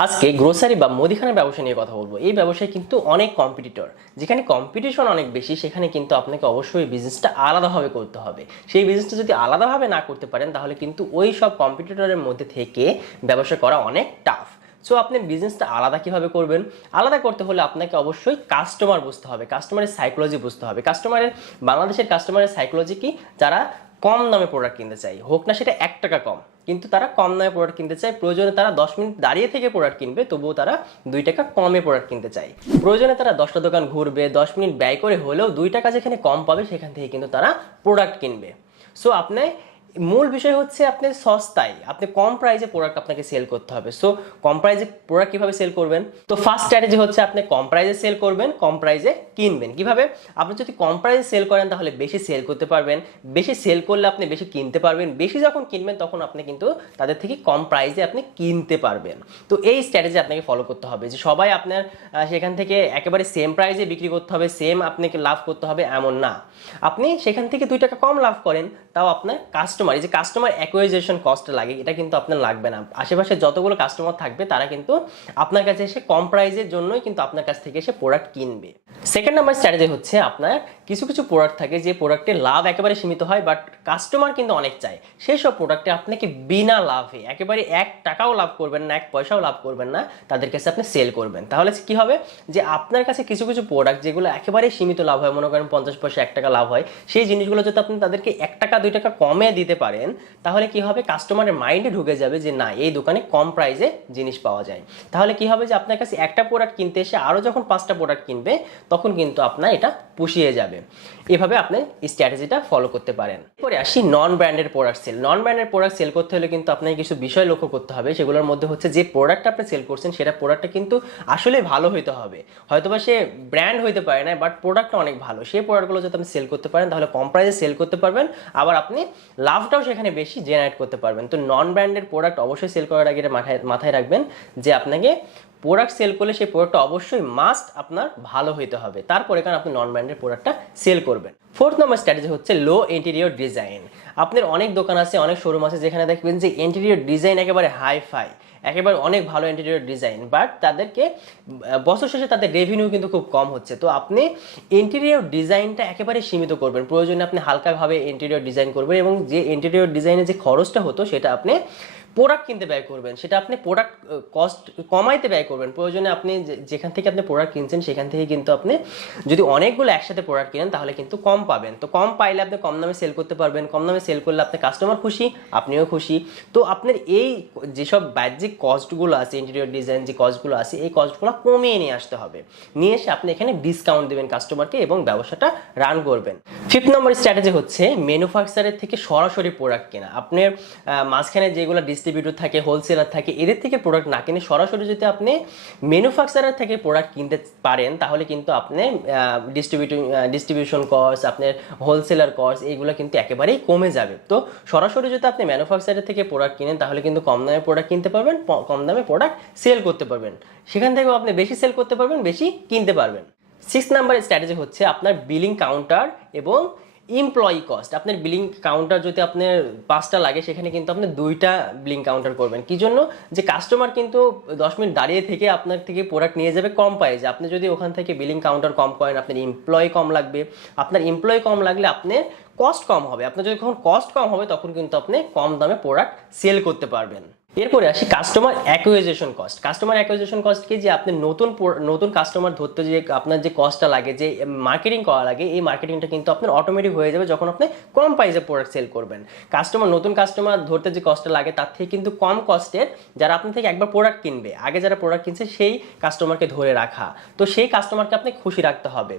আজকে গ্রোসারি বা মুদিখানার ব্যবসা নিয়ে কথা বলবো। এই ব্যবসায় কিন্তু অনেক কম্পিটিটর, যেখানে কম্পিটিশন অনেক বেশি, সেখানে কিন্তু আপনাকে অবশ্যই বিজনেসটা আলাদাভাবে করতে হবে। সেই বিজনেসটা যদি আলাদাভাবে না করতে পারেন, তাহলে কিন্তু ওই সব কম্পিটিটরের মধ্যে থেকে ব্যবসা করা অনেক টাফ। সো আপনি বিজনেসটা আলাদা কিভাবে করবেন? আলাদা করতে হলে আপনাকে অবশ্যই কাস্টমার বুঝতে হবে, কাস্টমারের সাইকোলজি বুঝতে হবে। বাংলাদেশের কাস্টমারের সাইকোলজি কি? যারা কম দামে প্রোডাক্ট কিনতে চাই, হোক না সেটা 1 টাকা কম, কিন্তু তারা কম দামে প্রোডাক্ট কিনতে চায়। প্রয়োজনে তারা 10 মিনিট দাঁড়িয়ে থেকে প্রোডাক্ট কিনবে, তবুও তারা 2 টাকা কমে প্রোডাক্ট কিনতে চায়। প্রয়োজনে তারা 10টা দোকান ঘুরবে, 10 মিনিট ব্যয় করে হলেও 2 টাকা যেখানে কম পাবে সেখান থেকে কিন্তু তারা প্রোডাক্ট কিনবে। সো আপনি মূল বিষয় হচ্ছে আপনি সস্তায়, আপনি কম প্রাইসে প্রোডাক্ট আপনাকে সেল করতে হবে। সো কম প্রাইসে প্রোডাক্ট কিভাবে সেল করবেন? তো ফার্স্ট স্ট্র্যাটেজি হচ্ছে আপনি কম প্রাইসে সেল করবেন, কম প্রাইসে কিনবেন। কিভাবে? আপনি যদি কম প্রাইসে সেল করেন তাহলে বেশি সেল করতে পারবেন, বেশি সেল করলে আপনি বেশি কিনতে পারবেন, বেশি যখন কিনবেন তখন আপনি কিন্তু তাদের থেকে কম প্রাইসে আপনি কিনতে পারবেন। তো এই স্ট্র্যাটেজি আপনাকে ফলো করতে হবে যে সবাই আপনার সেখান থেকে একেবারে সেম প্রাইসে বিক্রি করতে হবে, সেম আপনাকে লাভ করতে হবে এমন না। আপনি সেখান থেকে 2 টাকা কম লাভ করেন, তাও আপনার কাস্টমার, এই যে কাস্টমার অ্যাকুইজিশন কস্ট লাগে, এটা কিন্তু আপনার লাগবে না। আশেপাশে যতগুলো কাস্টমার থাকবে তারা কিন্তু আপনার কাছে এসে কম প্রাইসের জন্যই কিন্তু আপনার কাছ থেকে এসে প্রোডাক্ট কিনবে। সেকেন্ড নাম্বার স্ট্র্যাটেজি হচ্ছে আপনার কিছু কিছু প্রোডাক্ট থাকে যে প্রোডাক্টের লাভ একেবারে সীমিত হয়, বাট কাস্টমার কিন্তু অনেক চায়। সেই সব প্রোডাক্টে আপনাকে বিনা লাভে, একেবারে 1 টাকাও লাভ করবেন না, 1 পয়সাও লাভ করবেন না, তাদের কাছে আপনি সেল করবেন। তাহলে কি হবে? যে আপনার কাছে কিছু কিছু প্রোডাক্ট যেগুলো একেবারে সীমিত লাভ হয়, মনে করেন 50 পয়সা, 1 টাকা লাভ হয়, সেই জিনিসগুলো যদি আপনি তাদেরকে 1 টাকা 2 টাকা কমে দিতে পারেন, তাহলে কি হবে? কাস্টমারের মাইন্ডে ঢুকে যাবে যে না, এই দোকানে কম প্রাইসে জিনিস পাওয়া যায়। তাহলে কি হবে? যে আপনার কাছে একটা প্রোডাক্ট কিনতে এসে আরও যখন 5টা প্রোডাক্ট কিনবে, তখন কিন্তু আপনার এটা পুষিয়ে যাবে। এভাবে আপনি স্ট্র্যাটেজিটা ফলো করতে পারেন। এরপরে আসি নন ব্র্যান্ডের প্রোডাক্ট সেল। নন ব্র্যান্ডের প্রোডাক্ট সেল করতে হলে কিন্তু আপনাকে কিছু বিষয় লক্ষ্য করতে হবে। সেগুলোর মধ্যে হচ্ছে যে প্রোডাক্টটা আপনি সেল করছেন, সেটা প্রোডাক্টটা কিন্তু আসলে ভালো হইতে হবে। হয়তোবা সে ব্র্যান্ড হইতে পারে না, বাট প্রোডাক্টটা অনেক ভালো। সেই প্রোডাক্টগুলো যদি আপনি সেল করতে পারেন, তাহলে কম প্রাইসে সেল করতে পারবেন, আবার আপনি লাভটাও সেখানে বেশি জেনারেট করতে পারবেন। তো নন ব্র্যান্ডের প্রোডাক্ট অবশ্যই সেল করার আগে মাথায় রাখবেন যে আপনাকে প্রোডাক্ট সেল করলে সেই প্রোডাক্টটা অবশ্যই মাস্ট আপনার ভালো হইতে হবে, তারপরে কারণ আপনি নন ব্র্যান্ডের প্রোডাক্টটা সেল করবেন। ফোর্থ নম্বর স্ট্র্যাটেজি হচ্ছে লো ইন্টেরিয়র ডিজাইন। আপনার অনেক দোকান আছে, অনেক শোরুম আছে, যেখানে দেখবেন যে ইন্টেরিয়র ডিজাইন একেবারে হাই ফাই, একেবারে অনেক ভালো ইন্টেরিয়র ডিজাইন, বাট তাদেরকে বছর শেষে তাদের রেভিনিউ কিন্তু খুব কম হচ্ছে। তো আপনি ইন্টেরিয়র ডিজাইনটা একেবারে সীমিত করবেন, প্রয়োজনে আপনি হালকাভাবে ইন্টেরিয়র ডিজাইন করবেন, এবং যে ইন্টেরিয়র ডিজাইনের যে খরচটা হতো সেটা আপনি প্রোডাক্ট কিনতে ব্যয় করবেন, সেটা আপনি প্রোডাক্ট কস্ট কমাইতে ব্যয় করবেন। প্রয়োজনে আপনি যেখান থেকে আপনি প্রোডাক্ট কিনছেন সেখান থেকে কিন্তু আপনি যদি অনেকগুলো একসাথে প্রোডাক্ট কিনেন, তাহলে কিন্তু কম পাবেন। তো কম পাইলে আপনি কম দামে সেল করতে পারবেন, কম দামে সেল করলে আপনি কাস্টমার খুশি, আপনিও খুশি। তো আপনার এই যেসব বাহ্যিক কস্টগুলো আছে, ইন্টেরিয়র ডিজাইন যে কস্টগুলো আছে, এই কস্টগুলো কমিয়ে নিয়ে আসতে হবে। নিয়ে এসে আপনি এখানে ডিসকাউন্ট দেবেন কাস্টমারকে এবং ব্যবসাটা রান করবেন। ফিফথ নম্বর স্ট্র্যাটেজি হচ্ছে ম্যানুফ্যাকচারের থেকে সরাসরি প্রোডাক্ট কেনা। আপনার মাঝখানে যেগুলো ডিস্ট্রিবিউটর থাকে, হোলসেলার থাকে, এদের থেকে প্রোডাক্ট না কিনে সরাসরি যদি আপনি ম্যানুফ্যাকচারার থেকে প্রোডাক্ট কিনতে পারেন, তাহলে কিন্তু আপনি ডিস্ট্রিবিউশন কস্ট, আপনার হোলসেলার কস্ট, এইগুলো কিন্তু একেবারেই কমে যাবে। তো সরাসরি যদি আপনি ম্যানুফ্যাকচারার থেকে প্রোডাক্ট কিনেন, তাহলে কিন্তু কম দামে প্রোডাক্ট কিনতে পারবেন, কম দামে প্রোডাক্ট সেল করতে পারবেন, সেখান থেকেও আপনি বেশি সেল করতে পারবেন, বেশি কিনতে পারবেন। সিক্স নাম্বার স্ট্র্যাটেজি হচ্ছে আপনার বিলিং কাউন্টার এবং এমপ্লয়ি কস্ট। আপনার বিলিং কাউন্টার যদি আপনার 5টা লাগে, সেখানে কিন্তু আপনি 2টা বিলিং কাউন্টার করবেন। কি জন্য? যে কাস্টমার কিন্তু 10 মিনিট দাঁড়িয়ে থেকে আপনার থেকে প্রোডাক্ট নিয়ে যাবে কম প্রাইসে। আপনি যদি ওখান থেকে বিলিং কাউন্টার কম করেন, আপনার এমপ্লয়ি কম লাগবে। আপনার এমপ্লয়ি কম লাগলে আপনার কস্ট কম হবে। আপনার যখন কস্ট কম হবে, তখন কিন্তু আপনি কম দামে প্রোডাক্ট সেল করতে পারবেন। এরপরে আসি customer acquisition cost. Customer acquisition cost কি? যে আপনি নতুন কাস্টমার ধরতে যে আপনার যে কস্টটা লাগে, যে মার্কেটিং করা লাগে, এই মার্কেটিংটা কিন্তু আপনার অটোমেটিক হয়ে যাবে যখন আপনি কম প্রাইসে প্রোডাক্ট সেল করবেন। নতুন কাস্টমার ধরতে যে কস্টটা লাগে, তার থেকে কিন্তু কম কস্টের যারা আপনার থেকে একবার প্রোডাক্ট কিনবে, আগে যারা প্রোডাক্ট কিনছে সেই কাস্টমারকে ধরে রাখা। তো সেই কাস্টমারকে আপনি খুশি রাখতে হবে।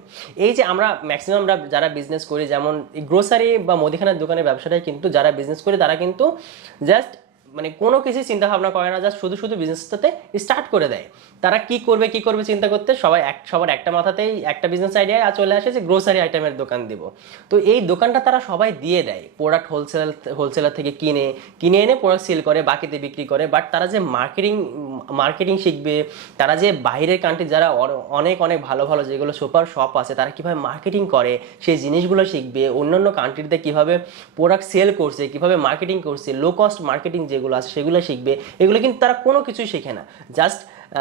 এই যে আমরা ম্যাক্সিমাম যারা বিজনেস করি, যেমন গ্রোসারি বা মুদিখানার দোকানের ব্যবসাটাই কিন্তু যারা বিজনেস করে, তারা কিন্তু জাস্ট মানে কোনো কিছু চিন্তা ভাবনা করে না, জাস্ট শুধু বিজনেসটাতে স্টার্ট করে দেয়। তারা কি করবে চিন্তা করতে সবার একটা মাথাতেই একটা বিজনেস আইডিয়া চলে আসে যে গ্রোসারি আইটেমের দোকান দিব। তো এই দোকানটা তারা সবাই দিয়ে দেয়, প্রোডাক্ট হোলসেলার থেকে কিনে এনে প্রোডাক্ট সেল করে, বাকিতে বিক্রি করে। বাট তারা যে মার্কেটিং শিখবে, তারা যে বাইরের কান্ট্রি যারা অনেক ভালো ভালো যেগুলো সুপার শপ আছে, তারা কিভাবে মার্কেটিং করে সেই জিনিসগুলো শিখবে। অন্যান্য কান্ট্রিতে কিভাবে প্রোডাক্ট সেল করছে, কিভাবে মার্কেটিং করছে, লো কস্ট মার্কেটিং যেগুলো যেগুলো আছে সেগুলো শিখবে, এগুলো কিন্তু তারা কোনো কিছুই শেখে না। জাস্ট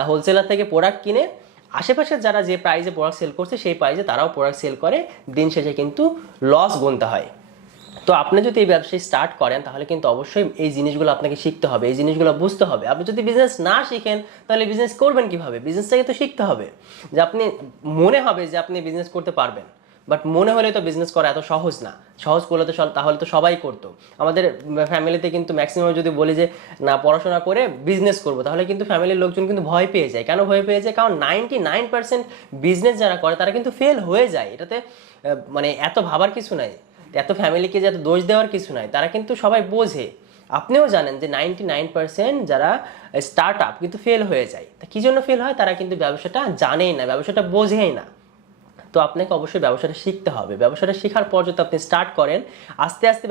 হোলসেলার থেকে প্রোডাক্ট কিনে আশেপাশে যারা যে প্রাইসে প্রোডাক্ট সেল করছে সেই প্রাইসে তারাও প্রোডাক্ট সেল করে, দিন শেষে কিন্তু লস গুনতে হয়। তো আপনি যদি এই ব্যবসায় স্টার্ট করেন তাহলে কিন্তু অবশ্যই এই জিনিসগুলো আপনাকে শিখতে হবে, এই জিনিসগুলো বুঝতে হবে। আপনি যদি বিজনেস না শিখেন তাহলে বিজনেস করবেন কিভাবে? বিজনেসটাকে তো শিখতে হবে। যে আপনি মনে হবে যে আপনি বিজনেস করতে পারবেন, বাট মনে হলে তো বিজনেস করা এত সহজ না। সহজ করলে তো তাহলে তো সবাই করতো। আমাদের ফ্যামিলিতে কিন্তু ম্যাক্সিমাম যদি বলি যে না পড়াশোনা করে বিজনেস করবো, তাহলে কিন্তু ফ্যামিলির লোকজন কিন্তু ভয় পেয়ে যায়। কেন ভয় পেয়ে যায়? কারণ 99% বিজনেস যারা করে তারা কিন্তু ফেল হয়ে যায়। এটাতে মানে এত ভাবার কিছু নাই, এত ফ্যামিলিকে যে এত দোষ দেওয়ার কিছু নাই, তারা কিন্তু সবাই বোঝে। আপনিও জানেন যে 99% যারা স্টার্ট আপ কিন্তু ফেল হয়ে যায়। তা কী জন্য ফেল হয়? তারা কিন্তু ব্যবসাটা জানেই না, ব্যবসাটা বোঝেই না। তো আপনাকে অবশ্যই ব্যবসাটা শিখতে হবে। ব্যবসাটা শেখার পর যদি আপনি স্টার্ট করেন, আস্তে আস্তে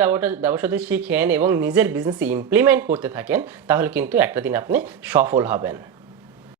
ব্যবসাটা শিখেন এবং নিজের বিজনেসে ইমপ্লিমেন্ট করতে থাকেন, তাহলে কিন্তু একটা দিন আপনি সফল হবেন।